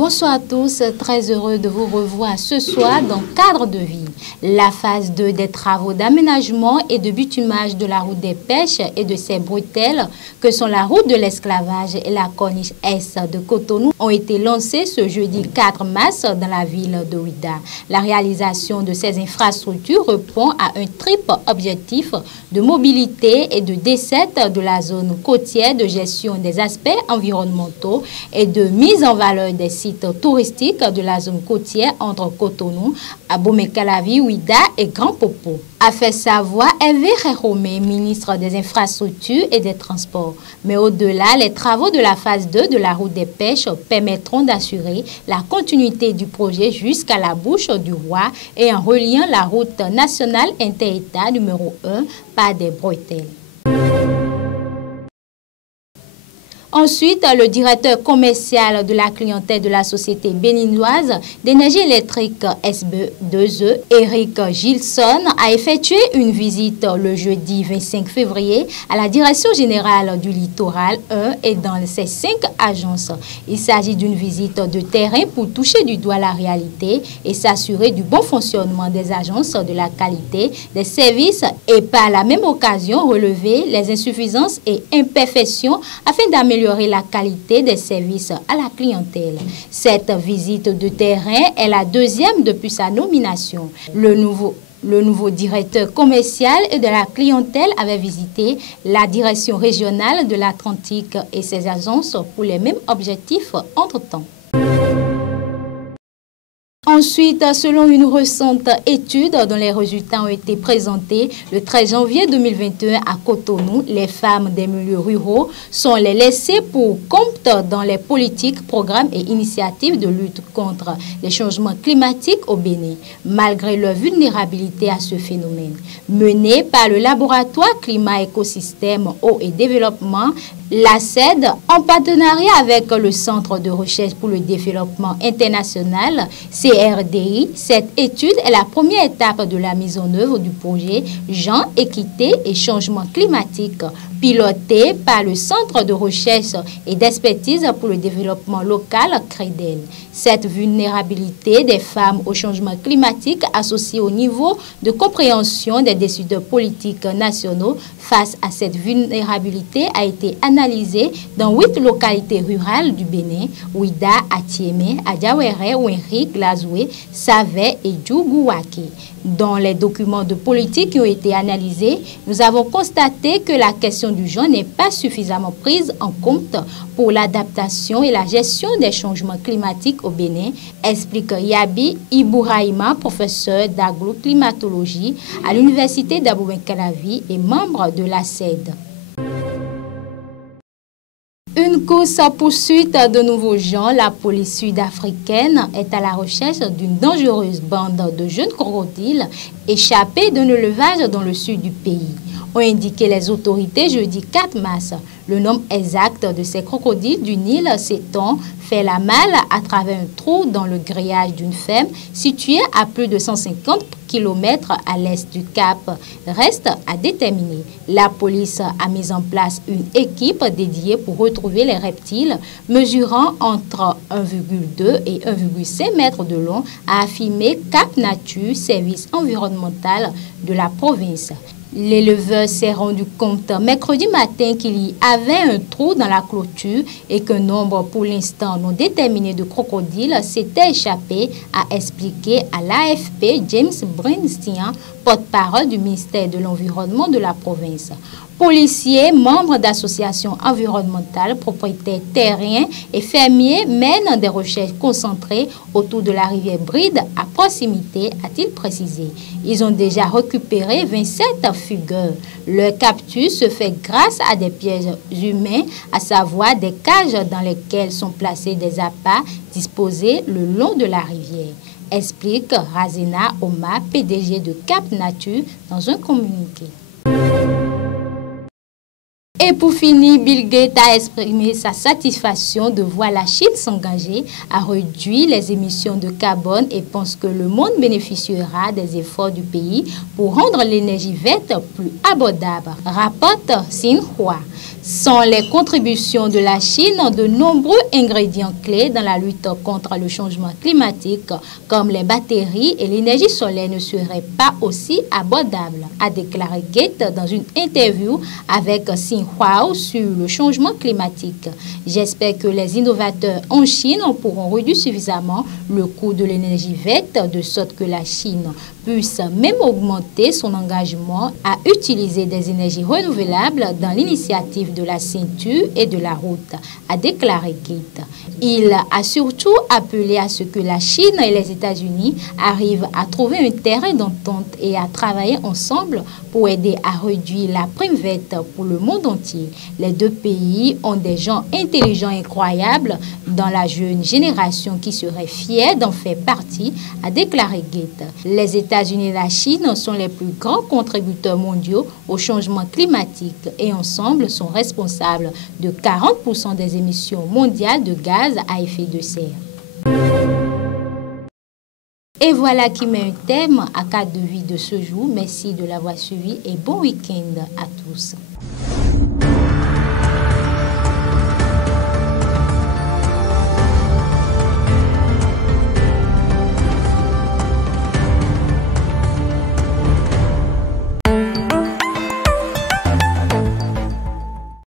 Bonsoir à tous, très heureux de vous revoir ce soir dans Cadre de vie. La phase 2 des travaux d'aménagement et de bitumage de la route des pêches et de ses bretelles, que sont la route de l'esclavage et la corniche est de Cotonou, ont été lancées ce jeudi 4 mars dans la ville de Ouidah. La réalisation de ces infrastructures répond à un triple objectif de mobilité et de desserte de la zone côtière, de gestion des aspects environnementaux et de mise en valeur des sites touristiques de la zone côtière entre Cotonou, Abomey-Calavi, Ouidah et Grand Popo. A fait savoir Hervé Réhomé, ministre des Infrastructures et des Transports. Mais au-delà, les travaux de la phase 2 de la route des pêches permettront d'assurer la continuité du projet jusqu'à la bouche du roi et en reliant la route nationale inter-État numéro 1 par des bretelles. Ensuite, le directeur commercial de la clientèle de la société béninoise d'énergie électrique SB2E, Eric Gilson, a effectué une visite le jeudi 25 février à la direction générale du littoral 1 et dans ses 5 agences. Il s'agit d'une visite de terrain pour toucher du doigt la réalité et s'assurer du bon fonctionnement des agences, de la qualité des services et par la même occasion relever les insuffisances et imperfections afin d'améliorer la qualité des services à la clientèle. Cette visite de terrain est la deuxième depuis sa nomination. Le nouveau directeur commercial et de la clientèle avait visité la direction régionale de l'Atlantique et ses agences pour les mêmes objectifs entre-temps. Ensuite, selon une récente étude dont les résultats ont été présentés le 13 janvier 2021 à Cotonou, les femmes des milieux ruraux sont les laissées pour compte dans les politiques, programmes et initiatives de lutte contre les changements climatiques au Bénin, malgré leur vulnérabilité à ce phénomène. Menée par le laboratoire Climat Écosystème, Eau et Développement, l'ACED, en partenariat avec le Centre de recherche pour le développement international, CRDI, cette étude est la première étape de la mise en œuvre du projet Genre, Équité et Changement climatique, piloté par le Centre de recherche et d'expertise pour le développement local, CREDEL. Cette vulnérabilité des femmes au changement climatique associée au niveau de compréhension des décideurs politiques nationaux face à cette vulnérabilité a été analysée dans 8 localités rurales du Bénin, Ouidah, Atiémé, Adiawere, Ouenri, Glazoué, Savé et Djougouaké. Dans les documents de politique qui ont été analysés, nous avons constaté que la question du genre n'est pas suffisamment prise en compte pour l'adaptation et la gestion des changements climatiques au Bénin, explique Yabi Ibouraïma, professeur d'agroclimatologie à l'université d'Abomey-Calavi et membre de l'ACED. Une course-poursuite de nouveaux gens, la police sud-africaine est à la recherche d'une dangereuse bande de jeunes crocodiles échappés d'un élevage dans le sud du pays, ont indiqué les autorités jeudi 4 mars. Le nombre exact de ces crocodiles du Nil s'étend fait la malle à travers un trou dans le grillage d'une ferme située à plus de 150 km à l'est du Cap. Reste à déterminer. La police a mis en place une équipe dédiée pour retrouver les reptiles mesurant entre 1,2 et 1,5 mètres de long, a affirmé Cap Nature, service environnemental de la province. L'éleveur s'est rendu compte mercredi matin qu'il y avait un trou dans la clôture et qu'un nombre pour l'instant non déterminé de crocodiles s'était échappé, a expliqué à l'AFP James Brinstein, porte-parole du ministère de l'Environnement de la province. Policiers, membres d'associations environnementales, propriétaires terriens et fermiers mènent des recherches concentrées autour de la rivière Bride à proximité, a-t-il précisé. Ils ont déjà récupéré 27 fugueurs. Leur capture se fait grâce à des pièges humains, à savoir des cages dans lesquelles sont placés des appâts disposés le long de la rivière, explique Razena Oma, PDG de Cap Nature, dans un communiqué. Et pour finir, Bill Gates a exprimé sa satisfaction de voir la Chine s'engager à réduire les émissions de carbone et pense que le monde bénéficiera des efforts du pays pour rendre l'énergie verte plus abordable, rapporte Xinhua. Sans les contributions de la Chine, de nombreux ingrédients clés dans la lutte contre le changement climatique, comme les batteries et l'énergie solaire, ne seraient pas aussi abordables, a déclaré Gates dans une interview avec Xinhua sur le changement climatique. J'espère que les innovateurs en Chine pourront réduire suffisamment le coût de l'énergie verte, de sorte que la Chine puisse même augmenter son engagement à utiliser des énergies renouvelables dans l'initiative de la ceinture et de la route, a déclaré Gates. Il a surtout appelé à ce que la Chine et les États-Unis arrivent à trouver un terrain d'entente et à travailler ensemble pour aider à réduire la prime verte pour le monde entier. Les deux pays ont des gens intelligents et incroyables dans la jeune génération qui serait fière d'en faire partie, a déclaré Gates. Les États-Unis et la Chine sont les plus grands contributeurs mondiaux au changement climatique et ensemble sont responsables de 40% des émissions mondiales de gaz à effet de serre. Et voilà qui met un thème à cadre de vie de ce jour. Merci de l'avoir suivi et bon week-end à tous.